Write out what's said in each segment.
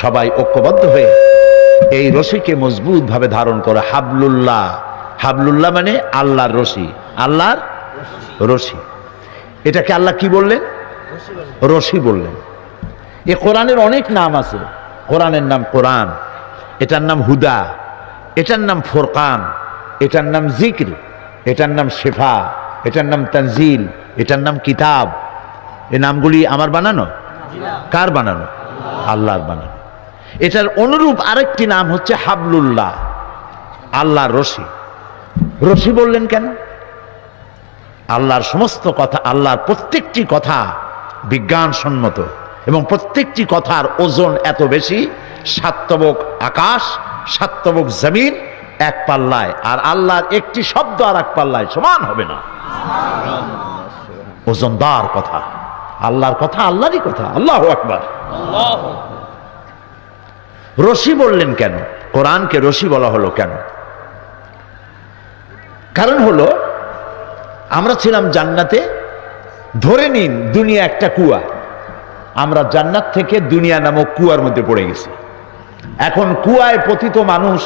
সবাই ঐক্যবদ্ধ হয়ে এই রশিকে মজবুত ভাবে ধারণ করে। হাবলুল্লাহ, হাবলুল্লাহ মানে আল্লাহর রশি, আল্লাহর রশি। এটাকে আল্লাহ কি বললেন? রশি বললেন। এ কোরআনের অনেক নাম আছে। কোরআনের নাম কোরআন, এটার নাম হুদা, এটার নাম ফুরকান, এটার নাম জিক্র, এটার নাম শেফা, এটার নাম তানজিল, এটার নাম কিতাব। এই নামগুলি আমার বানানো? কার বানানো? আল্লাহর বানানো। এটার অনুরূপ আরেকটি নাম হচ্ছে হাবলুল্লাহ, আল্লাহর রশি। রশি বললেন কেন? আল্লাহর সমস্ত কথা, আল্লাহর প্রত্যেকটি কথা বিজ্ঞানসম্মত এবং প্রত্যেকটি কথার ওজন এত বেশি। সাতবক আকাশ, সাতবক জমিন এক পাল্লায়, আর আল্লাহর একটি শব্দ আর এক পাল্লায় সমান হবে না। ওজনদার কথা, আল্লাহর কথা আল্লাহরই কথা। আল্লাহু আকবার। রশি বললেন কেন? কোরআনকে রশি বলা হলো কেন? কারণ হলো, আমরা ছিলাম জান্নাতে। ধরে নিন দুনিয়া একটা কুয়া, আমরা জান্নাত থেকে দুনিয়া নামক কুয়ার মধ্যে পড়ে গেছি। এখন কুয়ায় পতিত মানুষ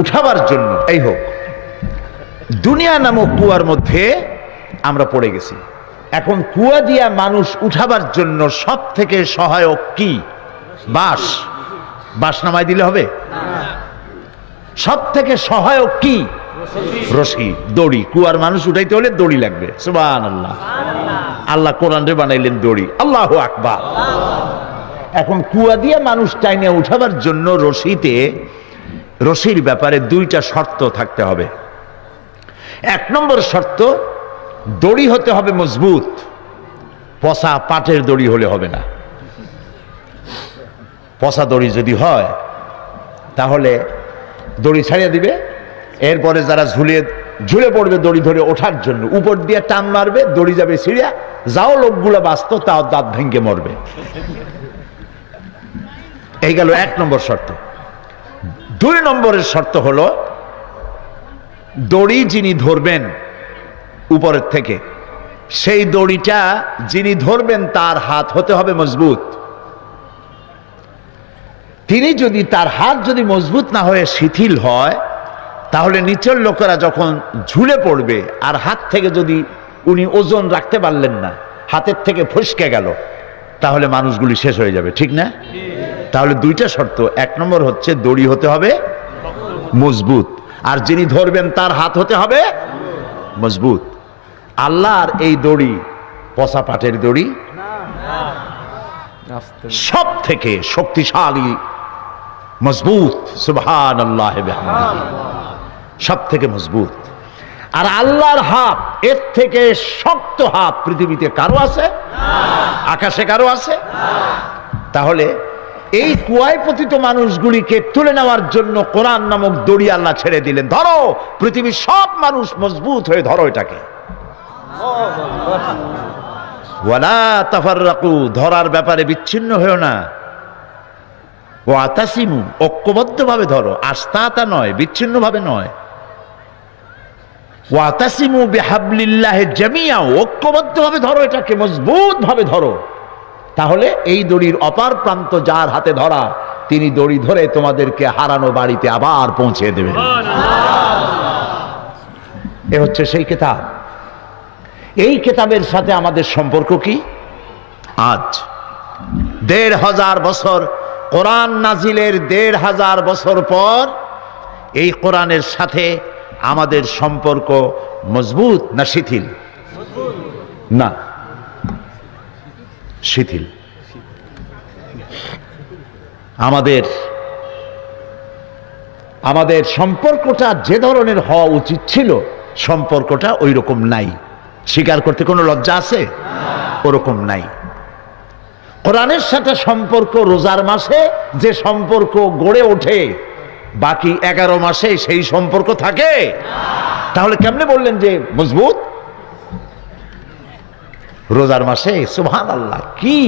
উঠাবার জন্য, এই হোক, দুনিয়া নামক কুয়ার মধ্যে আমরা পড়ে গেছি। এখন কুয়া দিয়া মানুষ উঠাবার জন্য সব থেকে সহায়ক কি? বাঁশ। বাঁশ নামাই দিলে হবে? সব থেকে সহায়ক কি? রশি, দড়ি। কুয়ার মানুষ উঠাইতে হলে দড়ি লাগবে। সুবহানাল্লাহ। আল্লাহ কোরআনে বানাইলেন দড়ি। আল্লাহু আকবার। এখন কুয়া দিয়ে মানুষ টাইনে উঠাবার জন্য রশির ব্যাপারে দুইটা শর্ত থাকতে হবে। এক নম্বর শর্ত, দড়ি হতে হবে মজবুত। পচা পাটের দড়ি হলে হবে না। পচা দড়ি যদি হয় তাহলে দড়ি ছাড়িয়ে দিবে, এরপরে যারা ঝুলে পড়বে দড়ি ধরে ওঠার জন্য, উপর দিয়ে টান মারবে, দড়ি যাবে ছিঁড়িয়া, যাও লোকগুলো বাঁচত তাও দাঁত ভেঙে মরবে। এই গেল এক নম্বর শর্ত। দুই নম্বরের শর্ত হলো, দড়ি যিনি ধরবেন উপরের থেকে, সেই দড়িটা যিনি ধরবেন তার হাত হতে হবে মজবুত। তার হাত যদি মজবুত না হয়ে শিথিল হয়, তাহলে নিচের লোকেরা যখন ঝুলে পড়বে, আর হাত থেকে যদি উনি ওজন রাখতে পারলেন না, হাতের থেকে ফসকে গেল, তাহলে মানুষগুলি শেষ হয়ে যাবে। ঠিক না? তাহলে দুইটা শর্ত। এক নম্বর হচ্ছে দড়ি হতে হবে মজবুত, আর যিনি ধরবেন তার হাত হতে হবে মজবুত। আল্লাহর এই দড়ি পচা পাটের দড়ি, সব থেকে শক্তিশালী, মজবুত। সুবহানাল্লাহ বিহামদিহি। সব থেকে মজবুত। আর আল্লাহর হাত, এর থেকে শক্ত হাত পৃথিবীতে কারো আছে? আকাশে কারো আছে? তাহলে এই কুয়ায় পতিত মানুষগুলিকে তুলে নেওয়ার জন্য কোরআন নামক দড়ি আল্লাহ ছেড়ে দিলেন। ধরো, পৃথিবীর সব মানুষ মজবুত হয়ে ধরো এটাকে। ওয়ালা তাফাররাকু, ধরার ব্যাপারে বিচ্ছিন্ন হয়েও না। ওয়াতাসিমু, ঐক্যবদ্ধভাবে ধরো, আস্তাতা নয়, বিচ্ছিন্ন ভাবে নয়। ওয়াতাসিমু বিহাবলিল্লাহি জামিয়া, ঐক্যবদ্ধভাবে ধরো এটাকে, মজবুত ভাবে ধরো। তাহলে এই দড়ির অপার প্রান্ত যার হাতে ধরা, তিনি দড়ি ধরে তোমাদেরকে হারানো বাড়িতে আবার পৌঁছে দেবেন। এ হচ্ছে সেই কিতাব। এই কিতাবের সাথে আমাদের সম্পর্ক কি? আজ ১৫০০ বছর, কোরআন নাজিলের ১৫০০ বছর পর এই কোরআনের সাথে আমাদের সম্পর্ক মজবুত না শিথিল? না, শিথিল। আমাদের সম্পর্কটা যে ধরনের হওয়া উচিত ছিল, সম্পর্কটা ওই রকম নাই। স্বীকার করতে কোনো লজ্জা আছে? ওরকম নাই। কোরআনের সাথে সম্পর্ক রোজার মাসে যে সম্পর্ক গড়ে ওঠে, বাকি 11 মাসে সেই সম্পর্ক থাকে? তাহলে কেমনে বললেন যে মজবুত? রোজার মাসে সুবহানাল্লাহ, কি